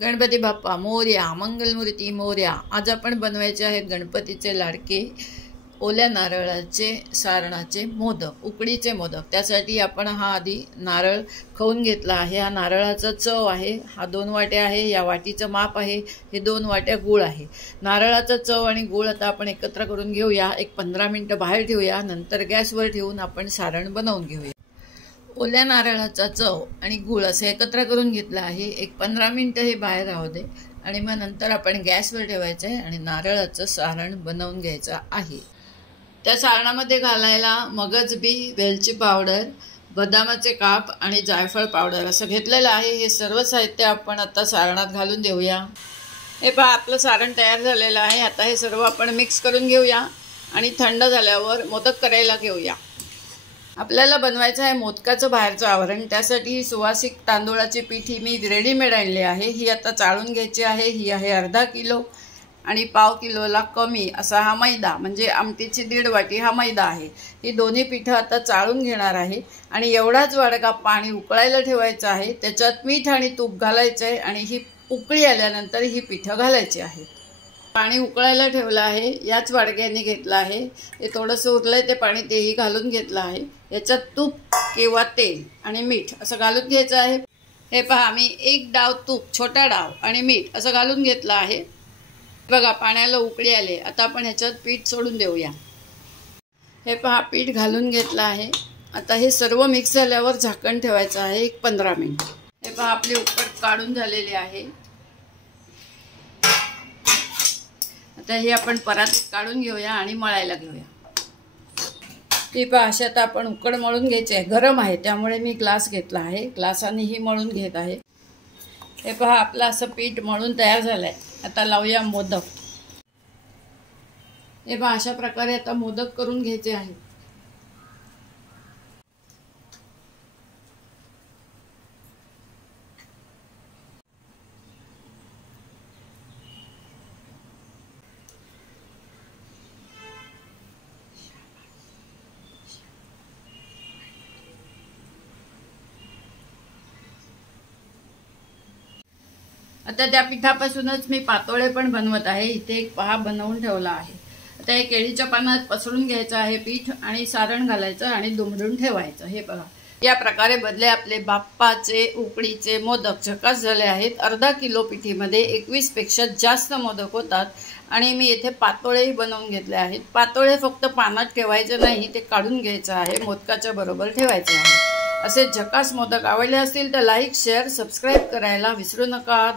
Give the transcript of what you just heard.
गणपती बाप्पा मोरया, मंगलमूर्ती मोरया। आज आपण बनवायचे आहेत गणपतीचे लाडके ओल्या नारळाचे सारणाचे मोदक, उकडीचे मोदक। त्यासाठी आपण हा आधी नारळ खवून घेतला आहे। हा नारळाचा चव आहे। हा 2 वाट्या आहे। या वाटीचं माप आहे। हे 2 वाट्या गूळ आहे। नारळाचा चव आणि गूळ आता आपण एकत्र करून घेऊया। एक 15 मिनिटं बाहेर ठेवूया, नंतर गॅसवर ठेवून आपण सारण बनवून घेऊया। ओल्या नारळाचा चव आणि गूळ असं एकत्र करून घेतलं आहे। एक 15 मिनिटं हे बाहेर राहू दे आणि मग नंतर आपण गॅसवर ठेवायचं आहे आणि नारळाचं सारण बनवून घ्यायचं आहे। त्या सारणामध्ये घालायला मगज बी, वेलची पावडर, बदामाचे काप आणि जायफळ पावडर असं घेतलेलं आहे। हे सर्व साहित्य आपण आता सारणात घालून देऊया। हे पहा, आपलं सारण तयार झालेलं आहे। आता हे सर्व आपण मिक्स करून घेऊया आणि थंड झाल्यावर मोदक करायला घेऊया। आपल्याला बनवायचं आहे मोदकाचं बाहेरचं आवरण। त्यासाठी सुवासिक तांदूळाची पीठ मी रेडीमेड आणली आहे। ही आता चाळून घ्यायची आहे। ही आहे अर्धा किलो आणि पाव किलोला कमी असा हा मैदा, म्हणजे आमटीची 1.5 वाटी हा मैदा आहे। ही दोन्ही पीठं आता चाळून घेणार आहे आणि एवढाच वाडगा पाणी उकळायला ठेवायचं आहे। त्याच्यात मीठ आणि तूप घालायचं आहे आणि ही उकळी आल्यानंतर ही पीठं घालायची आहे। पाणी उकळायला ठेवलं आहे, याच वाडग्याने घेतलं आहे। हे थोडंसं उरलंय ते पाणी, तेही घालून घेतलं आहे। याच्यात तूप किंवा तेल आणि मीठ असं घालून घ्यायचं आहे। हे पहा, मी 1 डाव तूप, छोटा डाव आणि मीठ असं घालून घेतलं आहे। बघा, पाण्याला उकळी आले। आता आपण ह्याच्यात पीठ सोडून देऊया। हे पहा, पीठ घालून घेतलं आहे। आता हे सर्व मिक्स झाल्यावर झाकण ठेवायचं आहे एक 15 मिनिट। हे पहा, आपली उकड काढून झालेली आहे। आता हे आपण परातीत काढून घेऊया आणि मळायला घेऊया। ती पहा, अशी आता आपण उकड मळून घ्यायची आहे। गरम आहे त्यामुळे मी ग्लास घेतला आहे, ग्लासाने ही मळून घेत आहे। हे पहा, आपलं असं पीठ मळून तयार झालंय। आता लावूया मोदक। हे पहा, अशा प्रकारे आता मोदक करून घ्यायचे आहे। आता त्या पिठापासूनच मी पातोळे पण बनवत आहे। इथे एक पहा बनवून ठेवला आहे। आता हे केळीच्या पानात पसरून घ्यायचं आहे पीठ आणि सारण घालायचं आणि दुमडून ठेवायचं। हे बघा, या प्रकारे बनले आपले बाप्पाचे उकडीचे मोदक। झकास झाले आहेत। अर्धा किलो पिठीमध्ये 21 पेक्षा जास्त मोदक होतात आणि मी इथे पातोळेही बनवून घेतले आहेत। पातोळे फक्त पानात ठेवायचे नाही, ते काढून घ्यायचं आहे, मोदकाच्या बरोबर ठेवायचे आहे। असे झकास मोदक आवडले असतील तर लाईक, शेअर, सबस्क्राईब करायला विसरू नका।